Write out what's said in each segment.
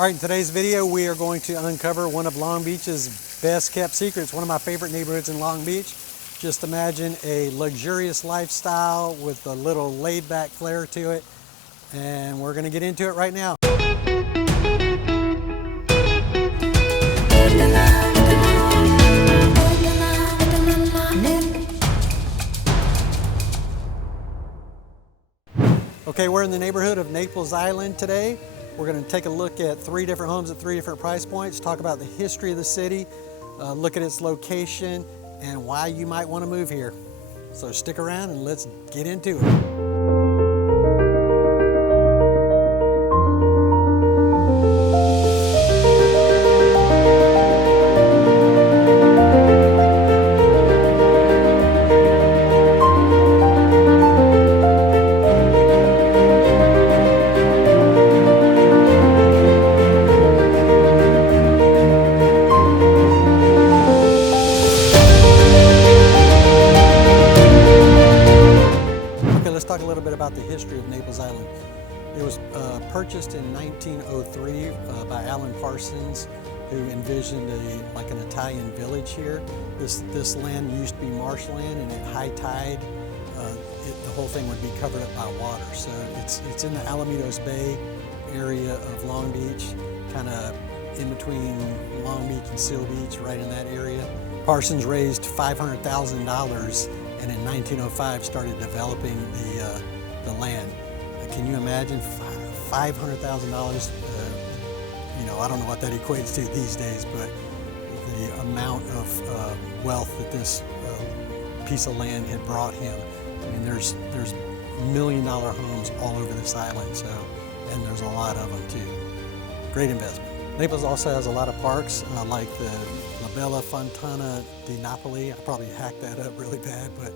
All right, in today's video, we are going to uncover one of Long Beach's best kept secrets, one of my favorite neighborhoods in Long Beach. Just imagine a luxurious lifestyle with a little laid back flair to it. And we're gonna get into it right now. Okay, we're in the neighborhood of Naples Island today. We're going to take a look at 3 different homes at 3 different price points, talk about the history of the city, look at its location, and why you might want to move here. So stick around and let's get into it. Talk a little bit about the history of Naples Island. It was purchased in 1903 by Alan Parsons, who envisioned like an Italian village here. This land used to be marshland, and at high tide, the whole thing would be covered up by water. So it's in the Alamitos Bay area of Long Beach, kind of in between Long Beach and Seal Beach, right in that area. Parsons raised $500,000 and in 1905 started developing the land. Can you imagine $500,000? You know, I don't know what that equates to these days, but the amount of wealth that this piece of land had brought him. I mean, there's $1 million homes all over this island, and there's a lot of them too. Great investment. Naples also has a lot of parks, like the La Bella Fontana di Napoli. I probably hacked that up really bad, but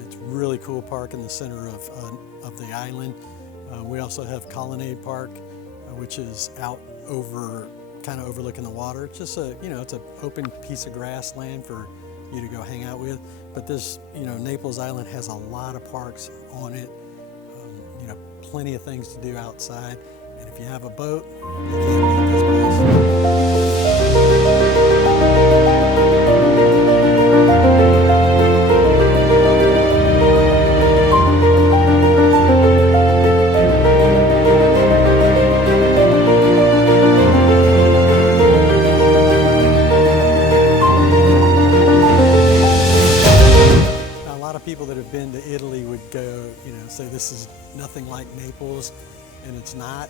it's a really cool park in the center of the island. We also have Colonnade Park, which is out over, kind of overlooking the water. It's just it's an open piece of grassland for you to go hang out with. But this, Naples Island has a lot of parks on it. Plenty of things to do outside. And if you have a boat, you can't beat this place. Now, a lot of people that have been to Italy would go, say this is nothing like Naples. And it's not.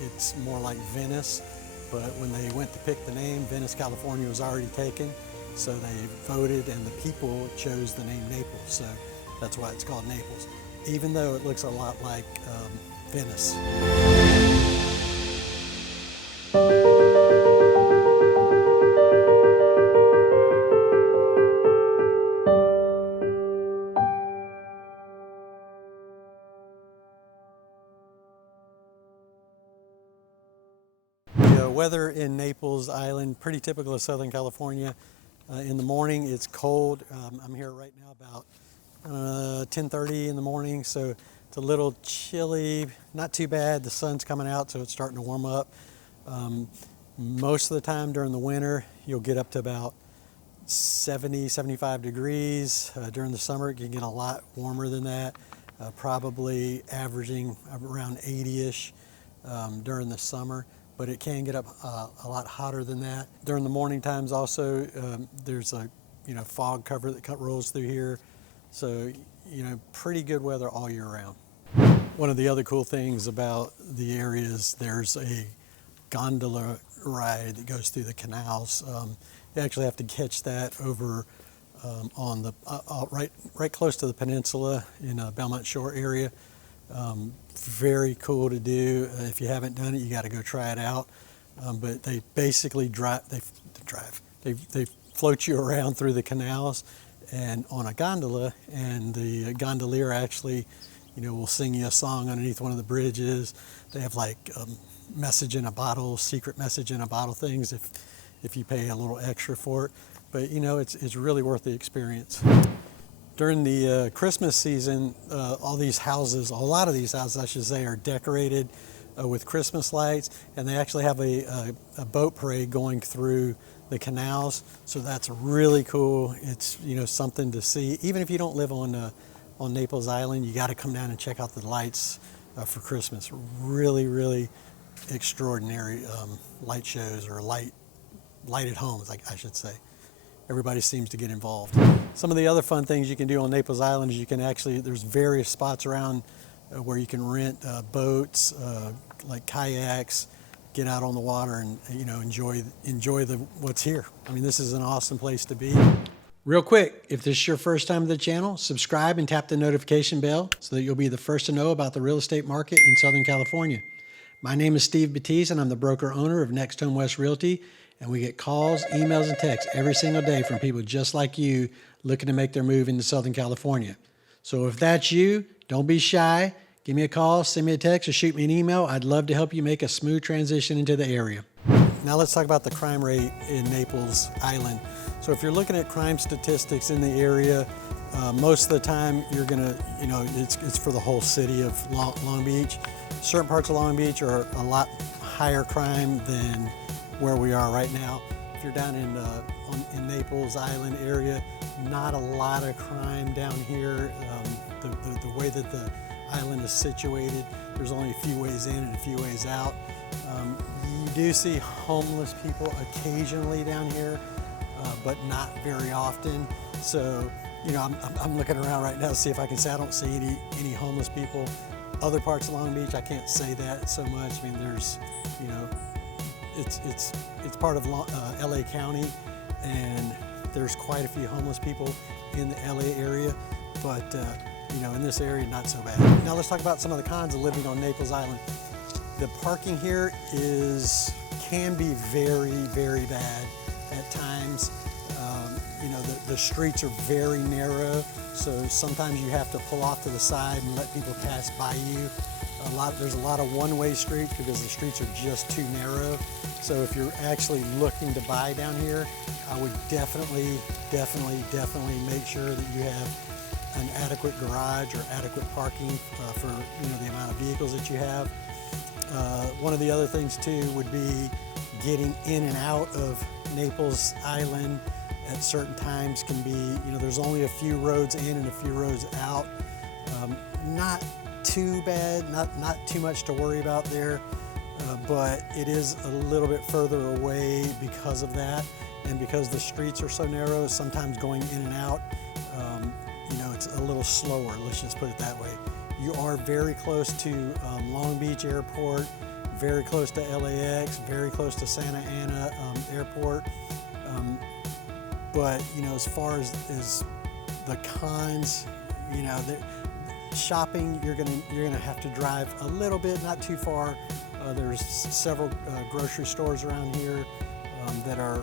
It's more like Venice, but when they went to pick the name, Venice, California was already taken, so they voted and the people chose the name Naples, so that's why it's called Naples, even though it looks a lot like Venice. Weather in Naples Island, pretty typical of Southern California. In the morning, it's cold. I'm here right now about 10:30 in the morning, so it's a little chilly, not too bad. The sun's coming out, so it's starting to warm up. Most of the time during the winter, you'll get up to about 70, 75 degrees. During the summer, it can get a lot warmer than that, probably averaging around 80-ish during the summer. But it can get up a lot hotter than that. During the morning times also, there's a fog cover that rolls through here. So, pretty good weather all year round. One of the other cool things about the area is there's a gondola ride that goes through the canals. You actually have to catch that over on the right close to the peninsula in Belmont Shore area. Very cool to do. If you haven't done it, you got to go try it out. But they basically they float you around through the canals and on a gondola, and the gondolier actually, will sing you a song underneath one of the bridges. They have like message in a bottle, secret message in a bottle things if you pay a little extra for it. But it's really worth the experience. During the Christmas season, a lot of these houses, I should say, are decorated with Christmas lights, and they actually have a boat parade going through the canals. So that's really cool. It's, you know, something to see. Even if you don't live on Naples Island, you got to come down and check out the lights for Christmas. Really, really extraordinary light shows, or lighted homes, I should say. Everybody seems to get involved. Some of the other fun things you can do on Naples Island is you can actually, there's various spots around where you can rent boats, like kayaks, get out on the water and, you know, enjoy what's here. I mean, this is an awesome place to be. Real quick, if this is your first time to the channel, subscribe and tap the notification bell so that you'll be the first to know about the real estate market in Southern California. My name is Steve Batiste, and I'm the broker owner of Next Home West Realty, and we get calls, emails, and texts every single day from people just like you looking to make their move into Southern California. So if that's you, don't be shy. Give me a call, send me a text, or shoot me an email. I'd love to help you make a smooth transition into the area. Now let's talk about the crime rate in Naples Island. So if you're looking at crime statistics in the area, most of the time you're gonna, you know, it's for the whole city of Long Beach. Certain parts of Long Beach are a lot higher crime than where we are right now. If you're down in Naples Island area, not a lot of crime down here. The way that the island is situated, there's only a few ways in and a few ways out. You do see homeless people occasionally down here, but not very often. So, you know, I'm looking around right now to see if I can say I don't see any homeless people. Other parts of Long Beach, I can't say that so much. I mean, there's, you know, it's part of LA County, and there's quite a few homeless people in the LA area, but you know, in this area, not so bad. Now let's talk about some of the cons of living on Naples Island. The parking here can be very, very bad at times. You know, the streets are very narrow, so sometimes you have to pull off to the side and let people pass by you. There's a lot of one-way streets because the streets are just too narrow. So if you're actually looking to buy down here, I would definitely make sure that you have an adequate garage or adequate parking for, you know, the amount of vehicles that you have. One of the other things too would be getting in and out of Naples Island at certain times can be, you know, there's only a few roads in and a few roads out. Not too bad, not too much to worry about there, but it is a little bit further away because of that, and because the streets are so narrow, sometimes going in and out, you know, it's a little slower, let's just put it that way. You are very close to Long Beach Airport, very close to LAX, very close to Santa Ana Airport, but, you know, as far as the cons, you know, shopping, you're gonna have to drive a little bit, not too far. There's several grocery stores around here that are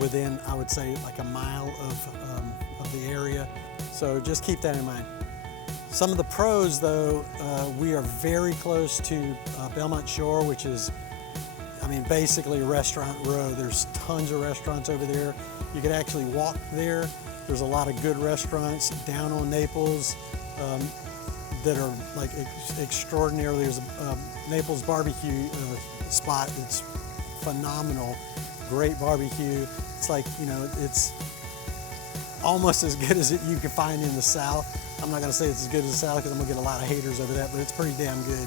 within, I would say, like a mile of the area. So just keep that in mind. Some of the pros, though, we are very close to Belmont Shore, which is, I mean, basically Restaurant Row. There's tons of restaurants over there. You could actually walk there. There's a lot of good restaurants down on Naples that are like extraordinary. There's a Naples barbecue spot that's phenomenal. Great barbecue. It's like, you know, it's almost as good as you can find in the South. I'm not gonna say it's as good as the South because I'm gonna get a lot of haters over that, but it's pretty damn good.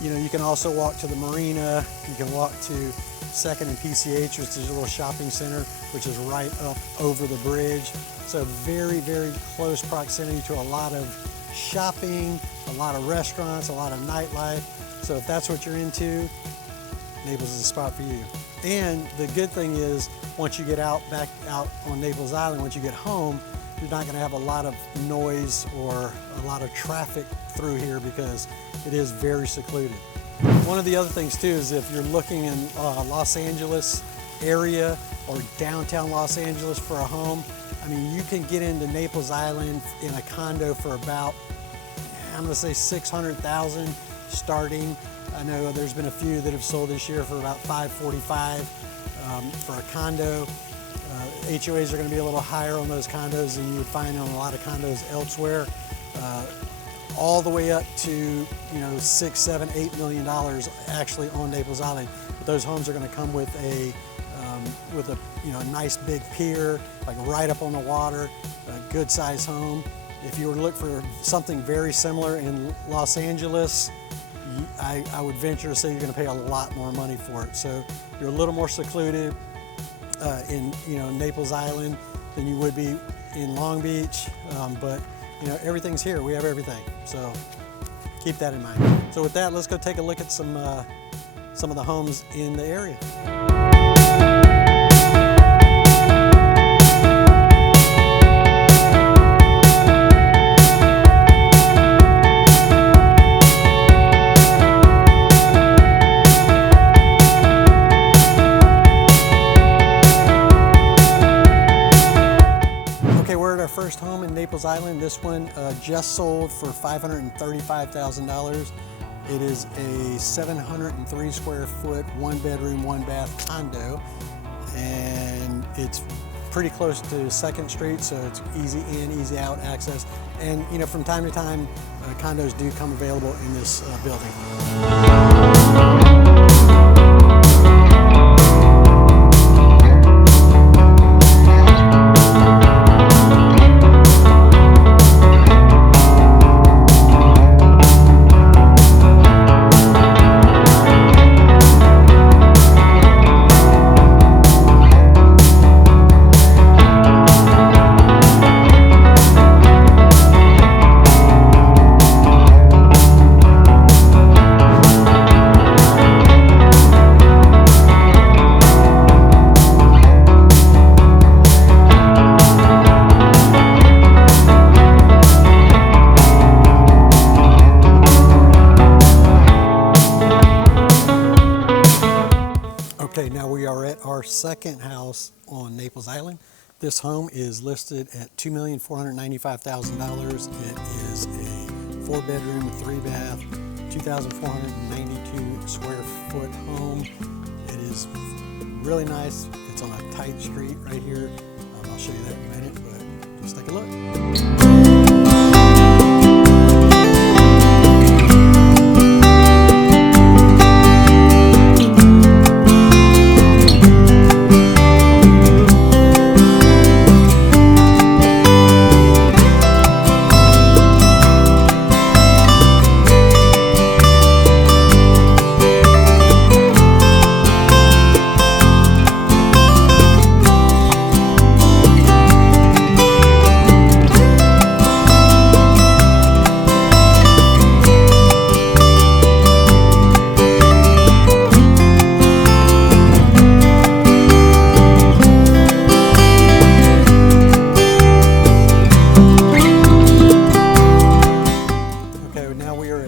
You know, you can also walk to the marina. You can walk to 2nd and PCH, which is a little shopping center, which is right up over the bridge. So very, very close proximity to a lot of shopping, a lot of restaurants, a lot of nightlife. So if that's what you're into, Naples is a spot for you. And the good thing is, once you get back out on Naples Island, once you get home, you're not gonna have a lot of noise or a lot of traffic through here because it is very secluded. One of the other things too is if you're looking in Los Angeles area or downtown Los Angeles for a home, I mean, you can get into Naples Island in a condo for about, I'm gonna say 600,000 starting. I know there's been a few that have sold this year for about $545 for a condo. HOAs are going to be a little higher on those condos than you would find on a lot of condos elsewhere. all the way up to, you know, $6, $7, $8 million actually on Naples Island. But those homes are going to come with a you know, nice big pier, like right up on the water, a good size home. If you were to look for something very similar in Los Angeles, I would venture to say you're going to pay a lot more money for it. So you're a little more secluded in, you know, Naples Island than you would be in Long Beach, but you know, everything's here. We have everything, so keep that in mind. So with that, let's go take a look at some of the homes in the area. We're at our first home in Naples Island. This one just sold for $535,000. It is a 703 square foot, 1 bedroom, 1 bath condo, and it's pretty close to 2nd Street, so it's easy in, easy out access. And you know, from time to time, condos do come available in this building. Okay, now we are at our second house on Naples Island. This home is listed at $2,495,000. It is a 4 bedroom, 3 bath, 2,492 square foot home. It is really nice. It's on a tight street right here. I'll show you that in a minute, but just take a look.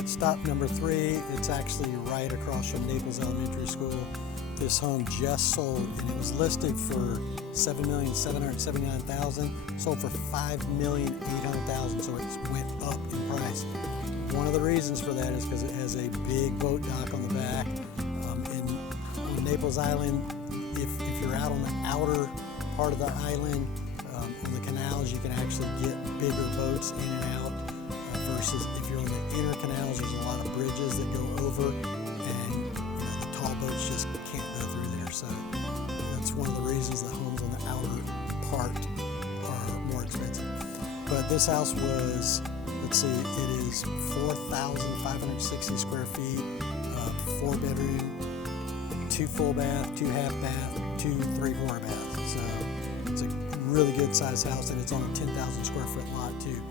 Stop number 3, it's actually right across from Naples Elementary School. This home just sold, and it was listed for $7,779,000, sold for $5,800,000, so it went up in price. One of the reasons for that is because it has a big boat dock on the back. On Naples Island, if you're out on the outer part of the island, on the canals, you can actually get bigger boats in and out. Versus if you're on the inner canals, there's a lot of bridges that go over, and you know, the tall boats just can't go through there. So that's one of the reasons that homes on the outer part are more expensive. But this house was, let's see, it is 4,560 square feet, 4 bedroom, 2 full bath, 2 half bath, 2 3/4 baths. So it's a really good sized house, and it's on a 10,000 square foot lot too.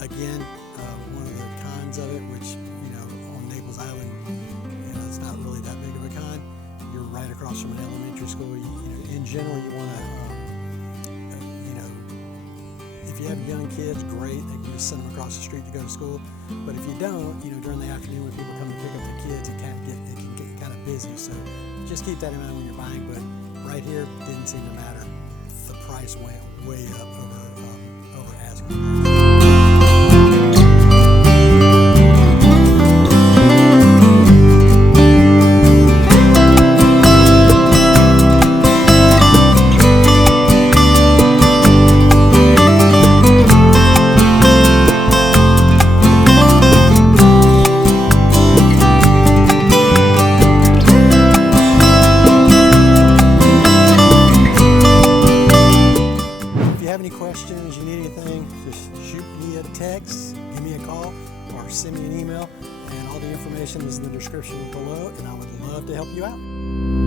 Again, one of the cons of it, which, you know, on Naples Island, you know, it's not really that big of a con. You're right across from an elementary school. You know, in general, you want to, you know, if you have young kids, great. They can just send them across the street to go to school. But if you don't, you know, during the afternoon when people come to pick up the kids, it can get kind of busy. So just keep that in mind when you're buying. But right here, didn't seem to matter. The price went way up over asking. shoot me a text, give me a call, or send me an email. And all the information is in the description below, and I would love to help you out.